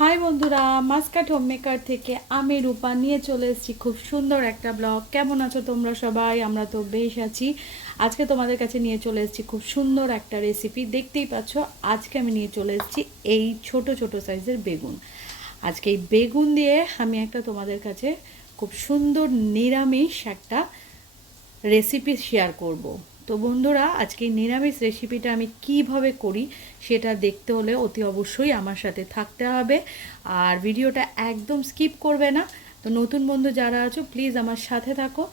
High বন্ধুরা, Muscat homemaker থেকে আমি রূপা নিয়ে চলে এসেছি খুব সুন্দর একটা ব্লগ। কেমন আছো তোমরা সবাই? আমরা তো বেশ আছি। আজকে তোমাদের কাছে নিয়ে চলে এসেছি খুব সুন্দর একটা রেসিপি। দেখতেই পাচ্ছ, আজকে আমি নিয়ে চলে এসেছি এই ছোট ছোট সাইজের বেগুন। আজকে এই বেগুন দিয়ে আমি একটা তোমাদের কাছে খুব সুন্দর নিরামিষ একটা রেসিপি শেয়ার করব। তো বন্ধুরা, আজকে নিরামিষ রেসিপিটা আমি কিভাবে করি সেটা দেখতে হলে অতি অবশ্যই আমার সাথে থাকতে হবে, আর ভিডিওটা একদম স্কিপ করবে না। তো নতুন বন্ধু যারা আছো প্লিজ আমার সাথে থাকো,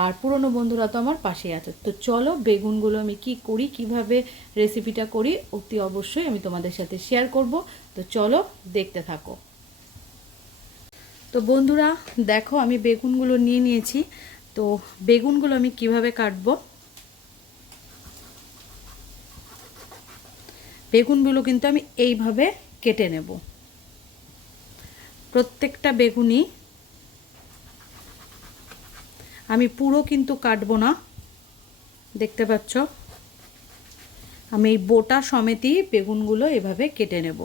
আর পুরনো বন্ধুরা তো আমার পাশেই আছে। তো চলো, বেগুনগুলো আমি কি করি, কিভাবে রেসিপিটা করি অতি অবশ্যই আমি তোমাদের সাথে শেয়ার করব। তো চলো দেখতে থাকো। তো বন্ধুরা দেখো, আমি বেগুনগুলো নিয়ে নিয়েছি। তো বেগুনগুলো আমি কিভাবে কাটবো, বেগুনগুলো কিন্তু আমি এইভাবে কেটে নেব। প্রত্যেকটা বেগুনই আমি পুরো কিন্তু কাটবো না, দেখতে পাচ্ছ আমি এই বোটা সমেতই বেগুনগুলো এভাবে কেটে নেব।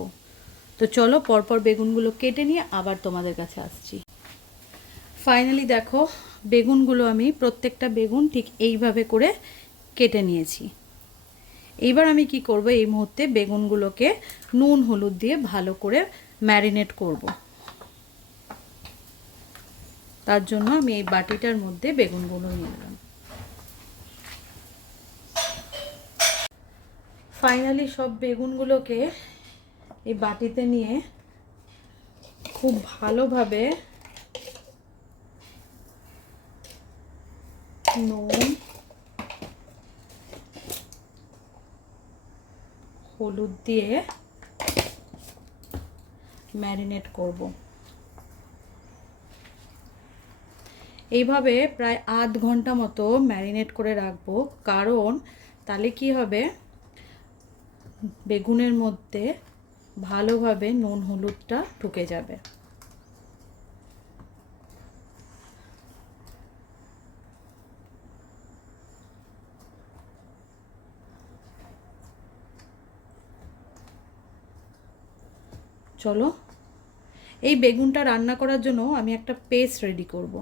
তো চলো পরপর বেগুনগুলো কেটে নিয়ে আবার তোমাদের কাছে আসছি। ফাইনালি দেখো, বেগুনগুলো আমি প্রত্যেকটা বেগুন ঠিক এইভাবে করে কেটে নিয়েছি। এইবার আমি কি করব, এই মুহূর্তে বেগুনগুলোকে নুন হলুদ দিয়ে ভালো করে ম্যারিনেট করব। তার জন্য আমি এই বাটিটার মধ্যে বেগুনগুলো নিয়ে নিলাম। ফাইনালি সব বেগুনগুলোকে এই বাটিতে নিয়ে খুব ভালোভাবে নুন হলুদ দিয়ে ম্যারিনেট করব। এইভাবে প্রায় আধ ঘন্টা মতো ম্যারিনেট করে রাখবো, কারণ তাহলে কি হবে, বেগুনের মধ্যে ভালোভাবে নুন হলুদটা ঢুকে যাবে। চলো, এই বেগুনটা রান্না করার জন্য আমি একটা পেস্ট রেডি করব।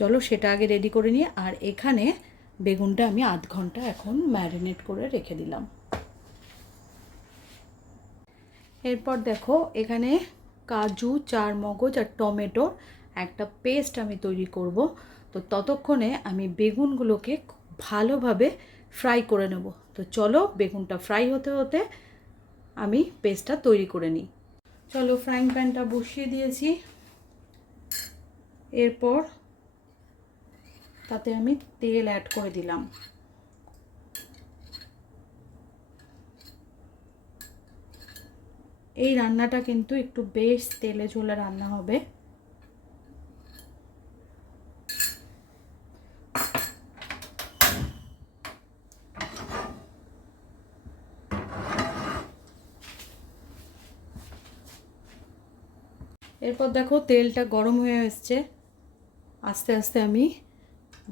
চলো সেটা আগে রেডি করে নিই। আর এখানে বেগুনটা আমি আধ ঘন্টা এখন ম্যারিনেট করে রেখে দিলাম। এরপর দেখো, এখানে কাজু, চারমগজ আর টমেটোর একটা পেস্ট আমি তৈরি করব। তো ততক্ষণে আমি বেগুনগুলোকে ভালোভাবে ফ্রাই করে নেব। তো চলো, বেগুনটা ফ্রাই হতে হতে আমি পেস্টটা তৈরি করে নিই। চলো, ফ্রাইং প্যানটা বসিয়ে দিয়েছি। এরপর তাতে আমি তেল অ্যাড করে দিলাম। এই রান্নাটা কিন্তু একটু বেশ তেলে ঝোলে রান্না হবে। এরপর দেখো, তেলটা গরম হয়ে এসছে। আস্তে আস্তে আমি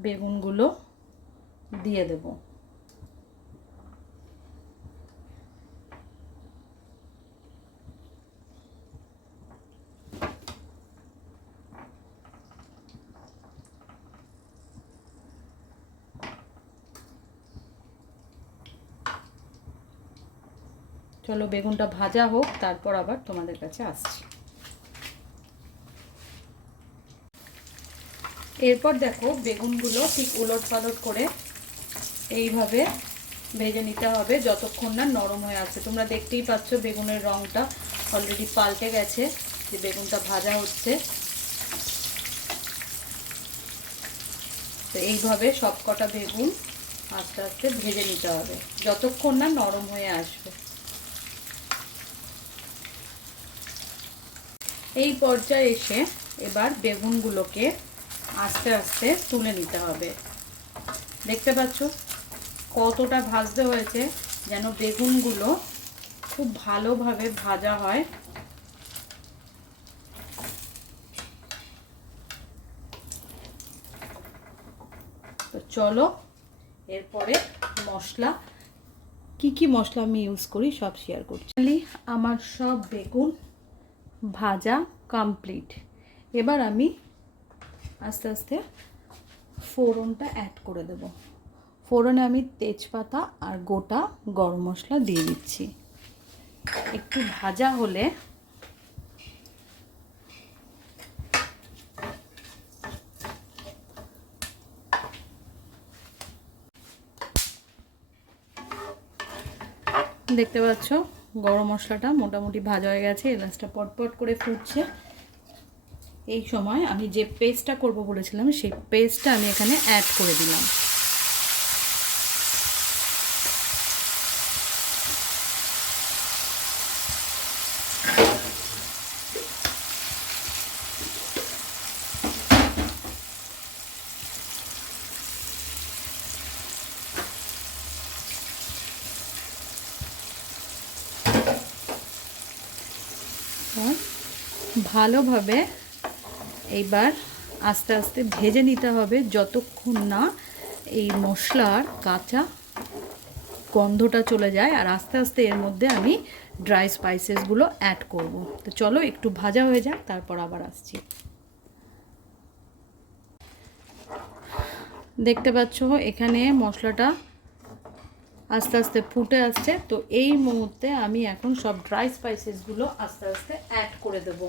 বেগুনগুলো দিয়ে দেব। চলো বেগুনটা ভাজা হোক, তারপর আবার তোমাদের কাছে আসছি। এরপর দেখো, বেগুনগুলো ঠিক উলট পালট করে এইভাবে ভেজে নিতে হবে যতক্ষণ না নরম হয়ে আছে। তোমরা দেখতেই পাচ্ছ বেগুনের রঙটা অলরেডি পাল্টে গেছে, যে বেগুনটা ভাজা হচ্ছে। তো এইভাবে সব কটা বেগুন আস্তে আস্তে ভেজে নিতে হবে যতক্ষণ না নরম হয়ে আসবে। এই পর্যায়ে এসে এবার বেগুনগুলোকে আস্তে আস্তে তুলে নিতে হবে। দেখতে পাচ্ছ কতটা ভাজতে হয়েছে, যেন বেগুনগুলো খুব ভালোভাবে ভাজা হয়। তো চলো, এরপরে মশলা কি কি মশলা আমি ইউজ করি সব শেয়ার করছি। আমার সব বেগুন ভাজা কমপ্লিট। এবার আমি আস্তে আস্তে ফোড়নটা অ্যাড করে দেব। ফোড়নে আমি তেজপাতা আর গোটা গরম মশলা দিয়ে দিচ্ছি। একটু ভাজা হলে দেখতে পাচ্ছ গরম মশলাটা মোটামুটি ভাজা হয়ে গেছে, এলাচটা পটপট করে ফুটছে। এই সময় আমি যে পেস্টটা করব বলেছিলাম সেই পেস্টটা আমি এখানে অ্যাড করে দিলাম। ভালোভাবে এইবার আস্তে আস্তে ভেজে নিতে হবে যতক্ষণ না এই মশলার কাঁচা গন্ধটা চলে যায়। আর আস্তে আস্তে এর মধ্যে আমি ড্রাই স্পাইসেসগুলো অ্যাড করব। তো চলো একটু ভাজা হয়ে যাক, তারপর আবার আসছি। দেখতে পাচ্ছ এখানে মশলাটা আস্তে আস্তে ফুটে আসছে। তো এই মুহূর্তে আমি এখন সব ড্রাই স্পাইসেসগুলো আস্তে আস্তে অ্যাড করে দেব।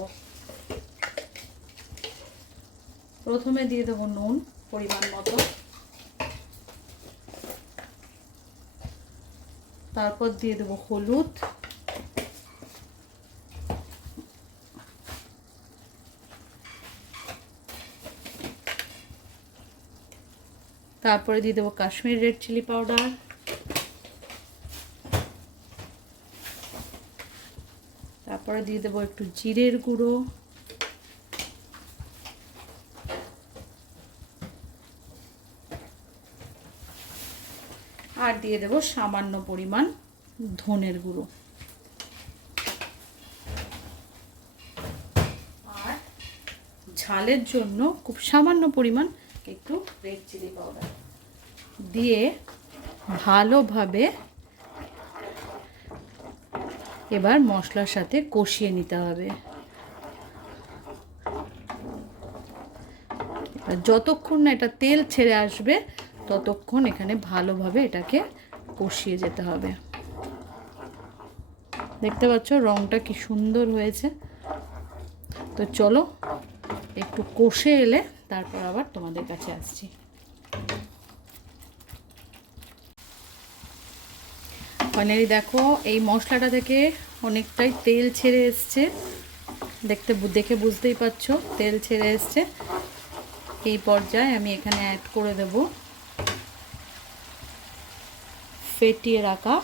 প্রথমে দিয়ে দেবো নুন পরিমাণ মতো, তারপর দিয়ে দেবো হলুদ, তারপরে দিয়ে দেবো কাশ্মীরি রেড চিলি পাউডার, তারপরে দিয়ে দেবো একটু জিরের গুঁড়ো, আর দিয়ে দেবো সামান্য পরিমাণ ধনের গুঁড়ো, আর ঝালের জন্য খুব সামান্য পরিমাণ একটু রেড চিলি পাউডার দিয়ে ভালোভাবে এবার মশলার সাথে কষিয়ে নিতে হবে। যতক্ষণ না এটা তেল ছেড়ে আসবে ততক্ষণ এখানে ভালোভাবে এটাকে কষিয়ে যেতে হবে। দেখতে পাচ্ছ রংটা কি সুন্দর হয়েছে। তো চলো একটু কষে এলে তারপর আবার তোমাদের কাছে আসছি। ফাইনালি দেখো এই মশলাটা থেকে অনেকটাই তেল ছেড়ে এসছে, দেখে বুঝতেই পারছো তেল ছেড়ে এসছে। এই পর্যায়ে আমি এখানে অ্যাড করে দেব ফেটিয়ে রাখা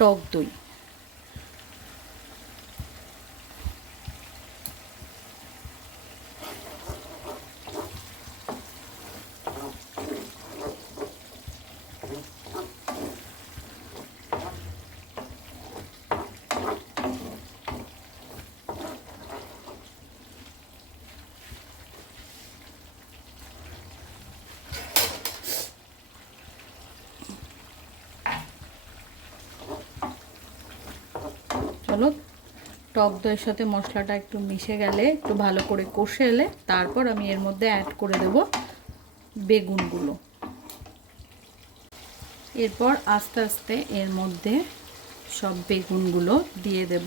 টক দই। চলো টক দইয়ের সাথে মশলাটা একটু মিশে গেলে, একটু ভালো করে কষে এলে তারপর আমি এর মধ্যে অ্যাড করে দেব বেগুনগুলো। এরপর আস্তে আস্তে এর মধ্যে সব বেগুনগুলো দিয়ে দেব,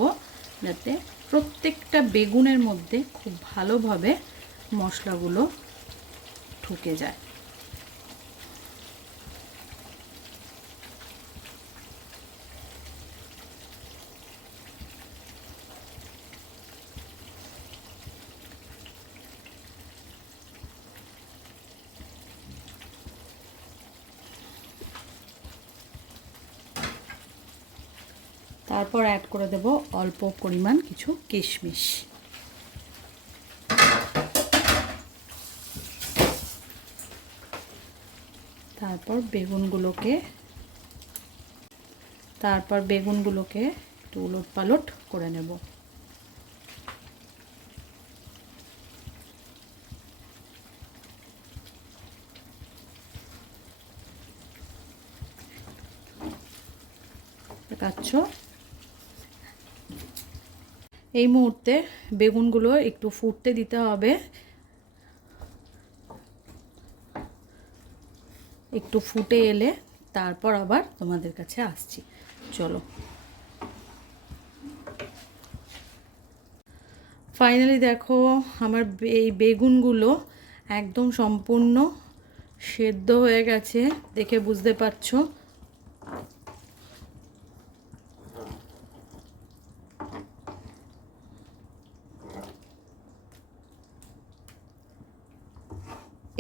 যাতে প্রত্যেকটা বেগুনের মধ্যে খুব ভালোভাবে মশলাগুলো ঢুকে যায়। তারপর অ্যাড করে দেব অল্প পরিমাণ কিছু কিশমিশ। তারপর বেগুনগুলোকে একটু উলট পালট করে নেব। দেখাচ্ছ এই মুহূর্তে বেগুনগুলো একটু ফুটতে দিতে হবে, একটু ফুটে এলে তারপর আবার তোমাদের কাছে আসছি। চলো, ফাইনালি দেখো আমার এই বেগুনগুলো একদম সম্পূর্ণ সেদ্ধ হয়ে গেছে, দেখে বুঝতে পারছো।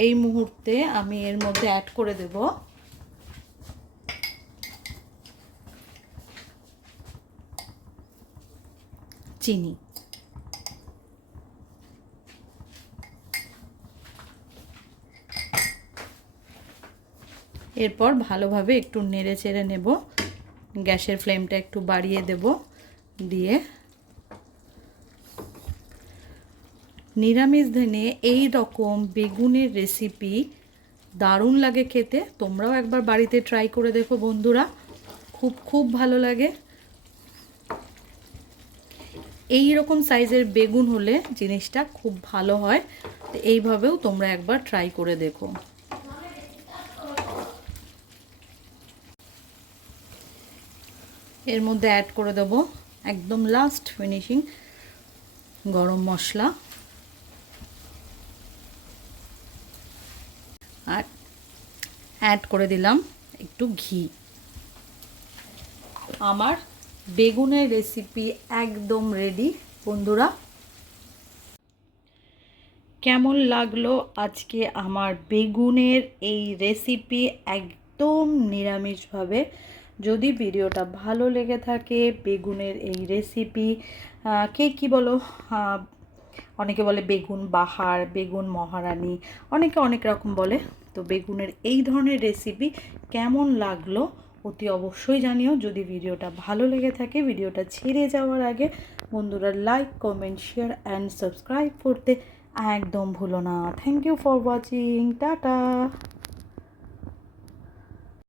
এই মুহূর্তে আমি এর মধ্যে অ্যাড করে দেব চিনি। এরপর ভালোভাবে একটু নেড়ে চেড়ে নেব, গ্যাসের ফ্লেমটা একটু বাড়িয়ে দেব, দিয়ে নিরামিষ দিনে এই রকম বেগুনের রেসিপি দারুণ লাগে খেতে। তোমরাও একবার বাড়িতে ট্রাই করে দেখো বন্ধুরা, খুব খুব ভালো লাগে। এই রকম সাইজের বেগুন হলে জিনিসটা খুব ভালো হয়, তো এইভাবেও তোমরা একবার ট্রাই করে দেখো। এর মধ্যে অ্যাড করে দেব একদম লাস্ট ফিনিশিং গরম মশলা, আর অ্যাড করে দিলাম একটু ঘি। আমার বেগুনের রেসিপি একদম রেডি বন্ধুরা। কেমন লাগলো আজকে আমার বেগুনের এই রেসিপি একদম নিরামিষভাবে? যদি ভিডিওটা ভালো লেগে থাকে, বেগুনের এই রেসিপি, কে কী বলো, অনেকে বলে বেগুন বাহার, বেগুন মহারানী, অনেকে অনেক রকম বলে। তো বেগুনের এই ধরনের রেসিপি কেমন লাগলো অতি অবশ্যই জানিও। যদি ভিডিওটা ভালো লেগে থাকে, ভিডিওটা ছেড়ে যাওয়ার আগে বন্ধুরা like, comment, share and subscribe করতে একদম ভুলো না। Thank you for watching, tata.